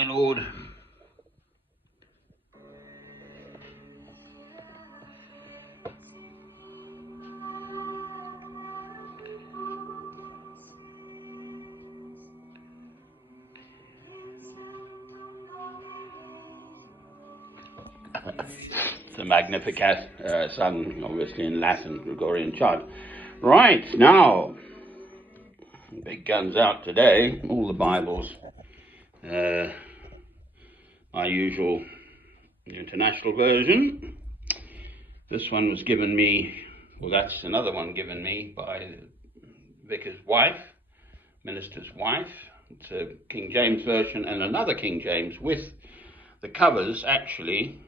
my lord. The Magnificat, sung obviously in Latin, Gregorian chant. Right, now, big guns out today, all the Bibles. My usual international version. This one was given me, well, that's another one given me by the vicar's wife, minister's wife. It's a King James version and another King James with the covers actually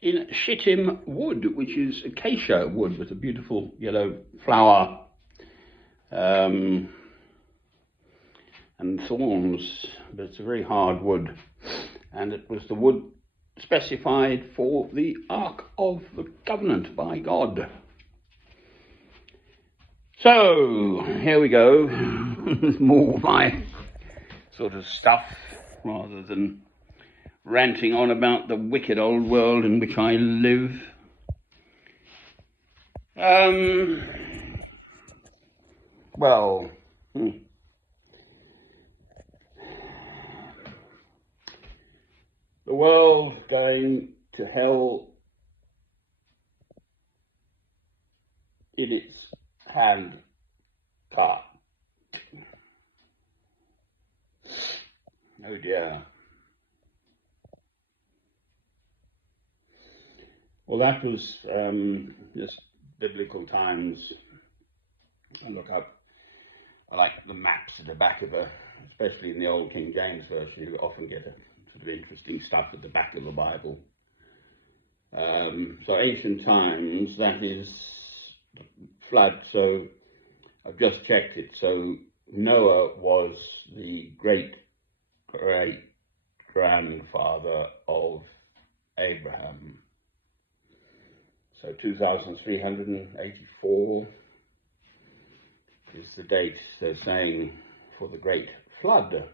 in shittim wood, which is acacia wood with a beautiful yellow flower and thorns, but it's a very hard wood, and it was the wood specified for the Ark of the Covenant by God. So here we go. More of my sort of stuff rather than ranting on about the wicked old world in which I live. Well, the world going to hell in its hand cart. Oh dear. Well, that was just biblical times. I look up, I like the maps at the back of especially in the old King James version, you often get a sort of interesting stuff at the back of the Bible. So ancient times, that is flood. So I've just checked it. So Noah was the great grandfather of Abraham. So 2384 is the date they're saying for the great flood.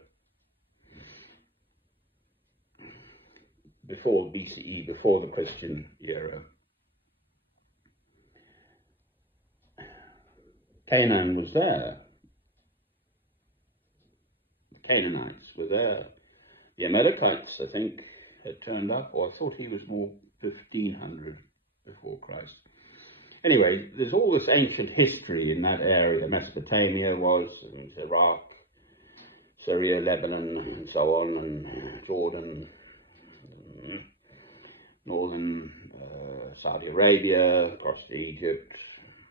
Before BCE, before the Christian era. Canaan was there. The Canaanites were there. The Amalekites, I think, had turned up, or I thought he was more 1500 before Christ. Anyway, there's all this ancient history in that area. Mesopotamia was, and Iraq, Syria, Lebanon, and so on, and Jordan, northern Saudi Arabia, across to Egypt,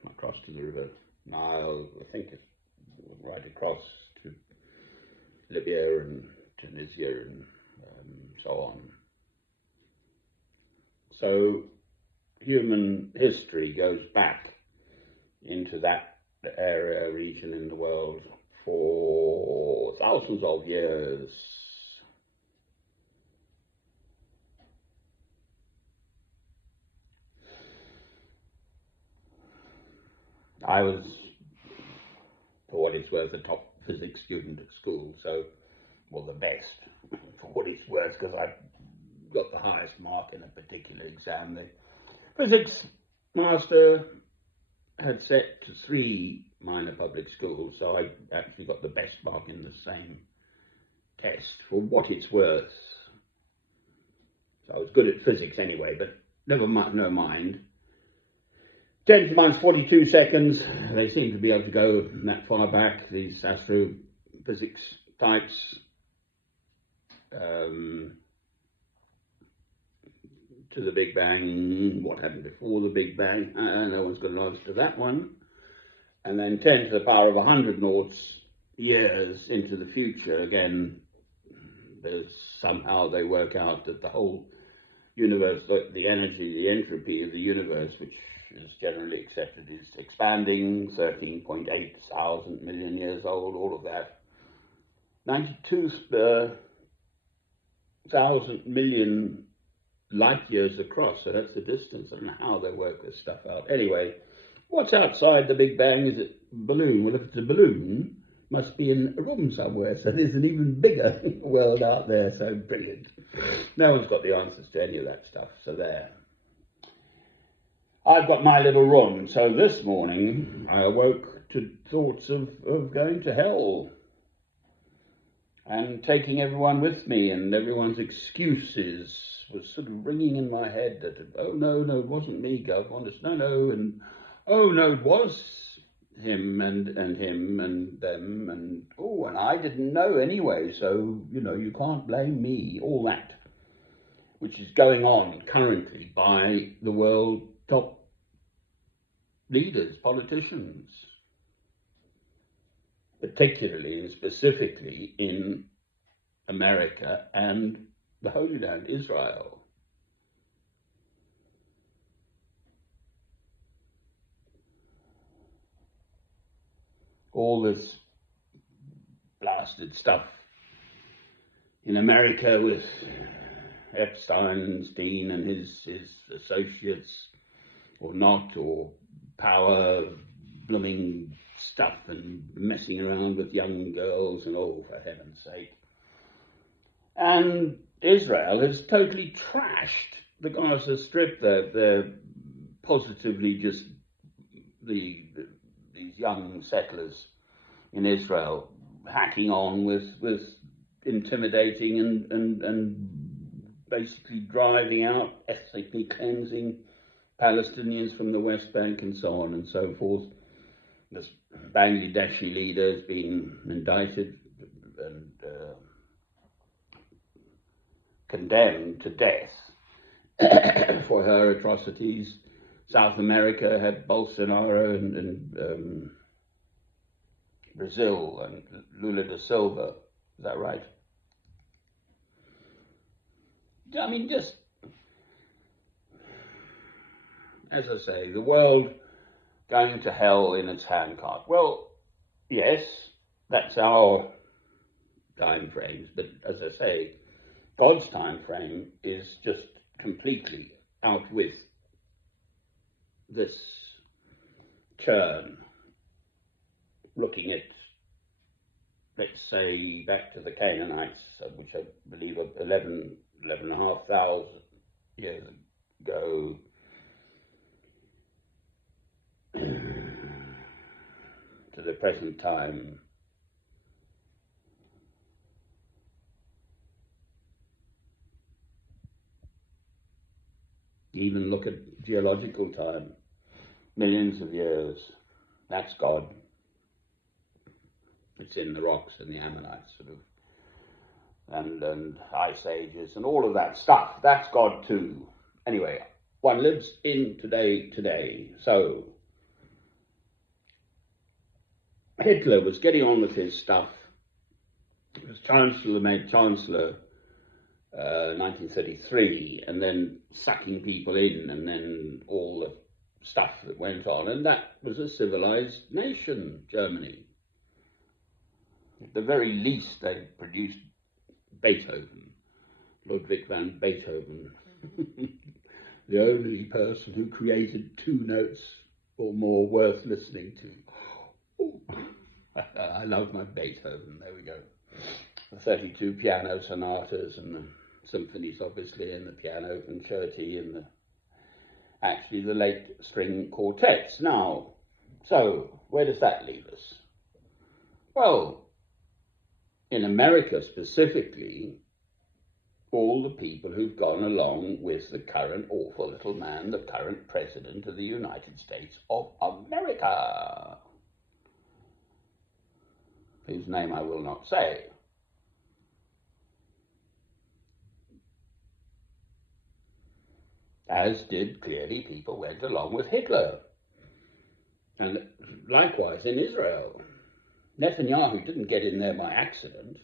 across to the River Nile, I think it's right across to Libya and Tunisia and so on. So human history goes back into that area, region in the world for thousands of years. I was, for what it's worth, a top physics student at school, so, well, the best, for what it's worth, because I got the highest mark in a particular exam. The physics master had set to 3 minor public schools, so I actually got the best mark in the same test, for what it's worth. So I was good at physics anyway, but no mind. 10 to the minus 42 seconds, they seem to be able to go that far back, these astrophysics types. To the Big Bang, what happened before the Big Bang, no one's got an answer to that one. And then 10 to the power of 100 noughts years into the future, again, there's somehow they work out that the whole universe, the energy, the entropy of the universe, which is generally accepted, is expanding, 13.8 thousand million years old, all of that. 92,000 million light years across, so that's the distance. I don't know how they work this stuff out. Anyway, what's outside the Big Bang is a balloon. Well, if it's a balloon, must be in a room somewhere. So there's an even bigger world out there. So brilliant. No one's got the answers to any of that stuff. So there. I've got my little room. So this morning I awoke to thoughts of going to hell and taking everyone with me, and everyone's excuses was sort of ringing in my head that, oh no, it wasn't me, Gov, honest, no, and oh no, it was him and him and them, and oh, and I didn't know anyway, so, you can't blame me, all that, which is going on currently by the world top leaders, politicians, particularly and specifically in America and the Holy Land, Israel. All this blasted stuff in America with Epstein and his associates, or not, or power blooming stuff and messing around with young girls, and oh, for heaven's sake. And Israel has totally trashed the Gaza Strip. They're positively just these young settlers in Israel hacking on with intimidating and basically driving out, ethnically cleansing Palestinians from the West Bank and so on and so forth. This Bangladeshi leader has been indicted and condemned to death for her atrocities. South America had Bolsonaro and Brazil and Lula da Silva. Is that right? I mean, just as I say, the world going to hell in its handcart. Well, yes, that's our time frames, but as I say, God's time frame is just completely out with this churn, looking at, let's say, back to the Canaanites, which I believe are 11,500 years ago, to the present time. Even look at geological time, millions of years. That's God. It's in the rocks and the Ammonites, sort of, and ice ages and all of that stuff. That's God too. Anyway, one lives in today. So Hitler was getting on with his stuff. He was Chancellor, made Chancellor 1933, and then sucking people in, and then all the stuff that went on, and that was a civilized nation, Germany. At the very least, they produced Beethoven, Ludwig van Beethoven, the only person who created 2 notes or more worth listening to. Oh, I love my Beethoven, there we go. The 32 piano sonatas and the symphonies, obviously, and the piano concerti and actually the late string quartets. Now, so where does that leave us? Well, in America specifically, all the people who've gone along with the current awful little man, the current president of the United States of America, whose name I will not say. As did clearly people went along with Hitler. And likewise in Israel. Netanyahu didn't get in there by accident.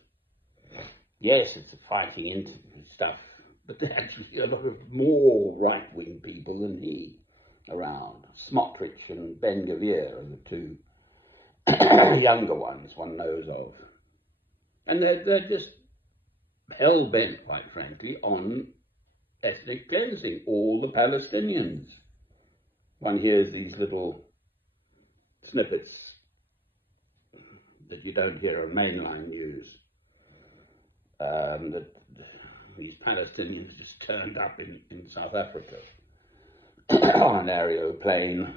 Yes, it's fighting into stuff, but there are actually a lot of more right-wing people than he around. Smotrich and Ben Gvir are the 2 younger ones one knows of. And they're just hell-bent, quite frankly, on ethnic cleansing, all the Palestinians. One hears these little snippets that you don't hear on mainline news. That these Palestinians just turned up in South Africa on an aeroplane.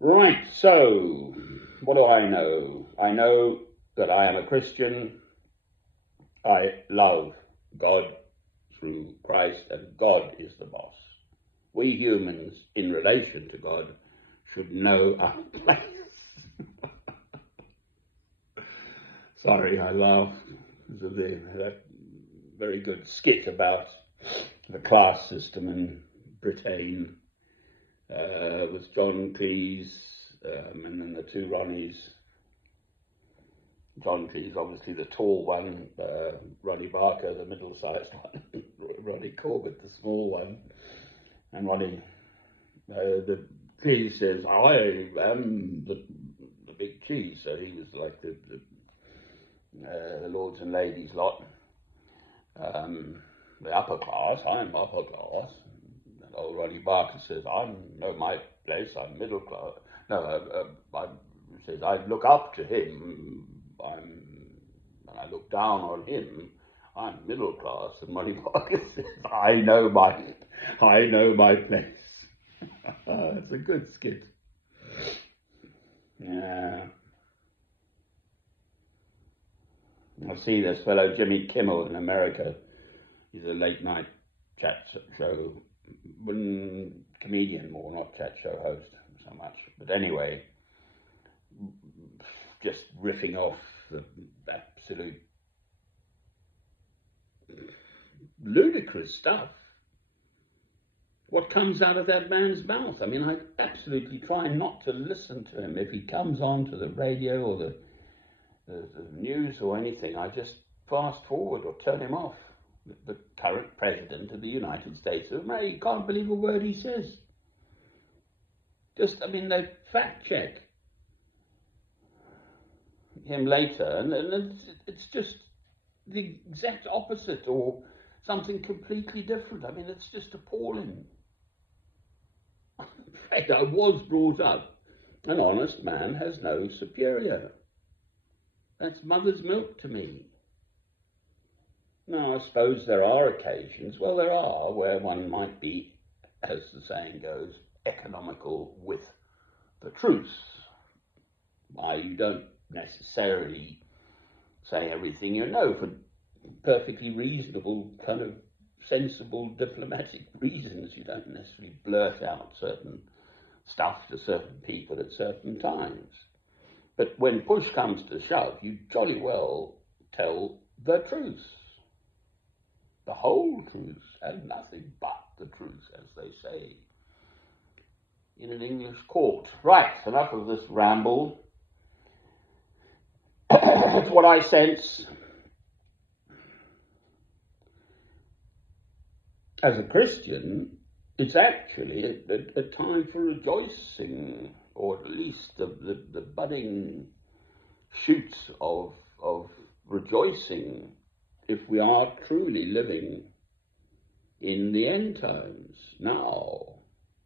Right, so what do I know? I know that I am a Christian. I love God through Christ, and God is the boss. We humans, in relation to God, should know our place. Sorry, I laughed because of that very good skit about the class system in Britain with John Cleese and then the two Ronnies. John Cleese, obviously the tall one, Ronnie Barker, the middle-sized one, Ronnie Corbett, the small one, and Ronnie, the Cleese says, I am the big cheese, so he was like the lords and ladies lot, the upper class, I'm upper class. And old Ronnie Barker says, I know my place, I'm middle class. No, says, I look up to him, and I look down on him, I'm middle class. And Ronnie Barker says, I know my place. It's a good skit. Yeah. I see this fellow Jimmy Kimmel in America. He's a late night chat show comedian, more not chat show host so much. But anyway, just riffing off the absolute ludicrous stuff. What comes out of that man's mouth? I mean, I absolutely try not to listen to him. If he comes on to the radio or the news or anything, I just fast forward or turn him off. The current president of the United States of America, you can't believe a word he says. They fact check him later, and it's just the exact opposite or something completely different. I mean, it's just appalling. I'm afraid I was brought up, an honest man has no superior. That's mother's milk to me. Now, I suppose there are occasions, well, there are, where one might be, as the saying goes, economical with the truth. Why, you don't necessarily say everything you know for perfectly reasonable, kind of sensible diplomatic reasons. You don't necessarily blurt out certain stuff to certain people at certain times. But when push comes to shove, you jolly well tell the truth. The whole truth, and nothing but the truth, as they say in an English court. Right, enough of this ramble. It's what I sense as a Christian. It's actually a time for rejoicing, or at least the budding shoots of rejoicing, if we are truly living in the end times now,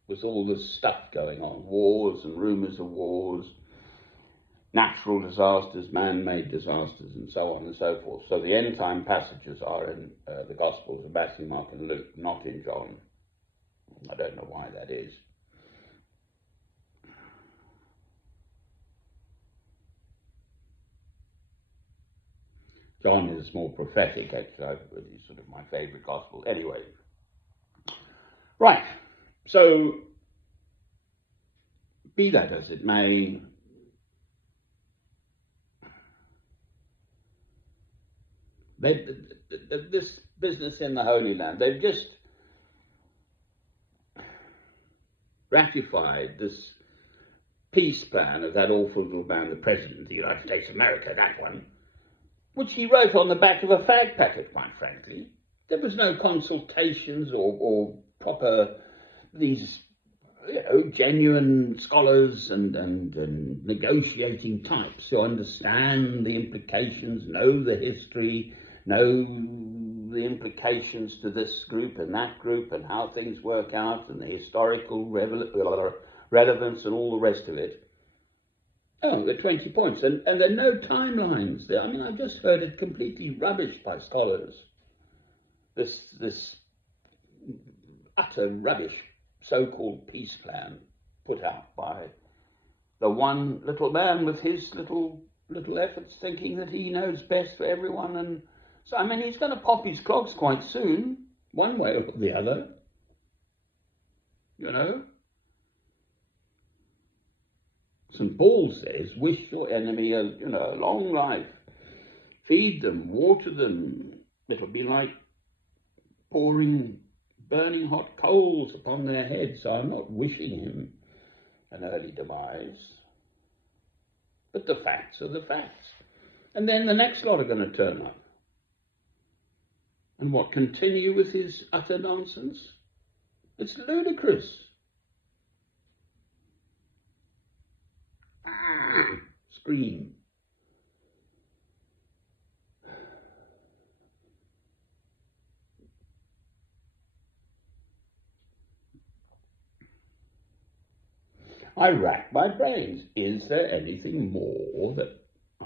with all this stuff going on, wars and rumours of wars, natural disasters, man-made disasters, and so on and so forth. So the end time passages are in the Gospels of Matthew, Mark, and Luke, not in John. I don't know why that is. John is more prophetic, actually. It's sort of my favourite gospel. Anyway. Right. So, be that as it may, this business in the Holy Land, they've just ratified this peace plan of that awful little man, the President of the United States of America, that one, which he wrote on the back of a fag packet, quite frankly. There was no consultations or proper, these, genuine scholars and negotiating types who understand the implications, know the history, know the implications to this group and that group and how things work out and the historical relevance and all the rest of it. Oh, the 20 points. And there are no timelines. I mean, I've just heard it completely rubbished by scholars. This utter rubbish so-called peace plan put out by the one little man with his little efforts, thinking that he knows best for everyone. And so, I mean, he's going to pop his clogs quite soon, one way or the other. You know? St. Paul says, wish your enemy a long life. Feed them, water them. It'll be like pouring burning hot coals upon their heads. So I'm not wishing him an early demise. But the facts are the facts. And then the next lot are going to turn up. And what, continue with his utter nonsense? It's ludicrous. Scream. I rack my brains. Is there anything more that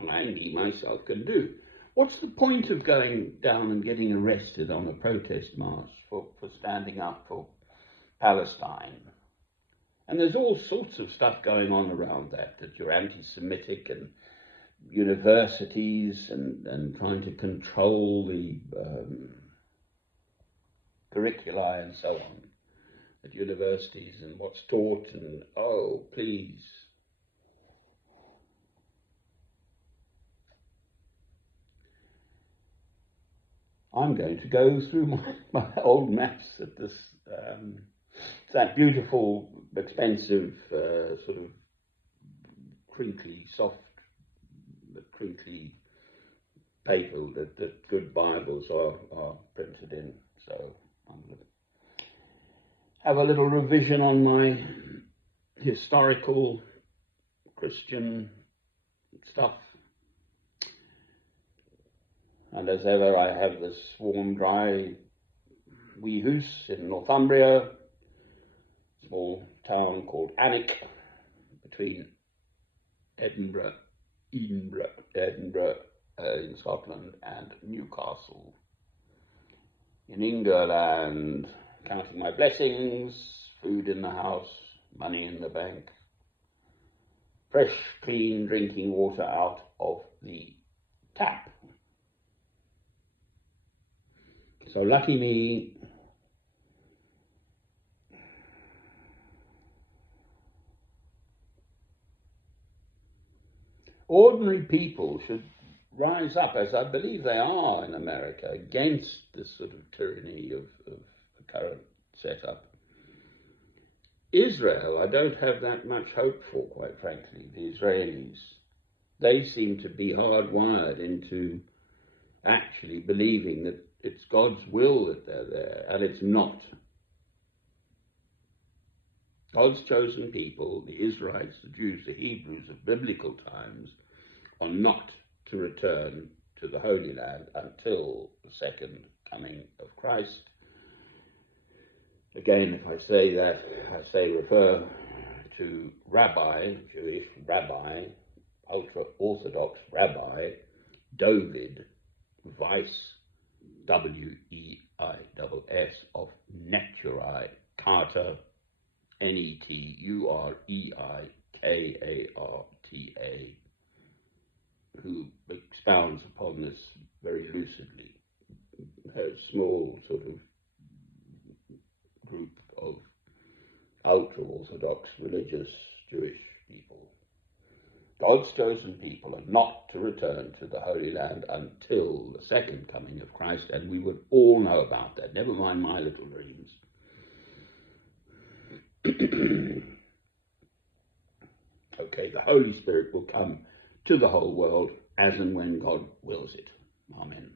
I, me, myself, can do? What's the point of going down and getting arrested on a protest march for standing up for Palestine? And there's all sorts of stuff going on around that you're anti-Semitic, and universities and trying to control the curricula and so on at universities and what's taught, and oh, please. I'm going to go through my old maps at this, that beautiful, expensive, sort of crinkly, soft, crinkly paper that good Bibles are printed in. So I'm going to have a little revision on my historical Christian stuff. And as ever, I have this warm, dry Weehus in Northumbria, small town called Alnwick, between Edinburgh in Scotland and Newcastle in England. Counting my blessings, food in the house, money in the bank, fresh, clean drinking water out of the tap. So lucky me. Ordinary people should rise up, as I believe they are in America, against this sort of tyranny of the current setup. Israel, I don't have that much hope for, quite frankly. The Israelis, they seem to be hardwired into actually believing that it's God's will that they're there, and it's not. God's chosen people, the Israelites, the Jews, the Hebrews of biblical times, are not to return to the Holy Land until the second coming of Christ. Again, if I say that, refer to Rabbi, Jewish Rabbi, ultra-Orthodox Rabbi, David Weiss, W-E-I-S-S, of Neturei, Carta, N-E-T-U-R-E-I-K-A-R-T-A, who expounds upon this very lucidly. A small sort of group of ultra-Orthodox religious Jewish people. God's chosen people are not to return to the Holy Land until the second coming of Christ, and we would all know about that, never mind my little dreams. Okay, the Holy Spirit will come to the whole world as and when God wills it. Amen.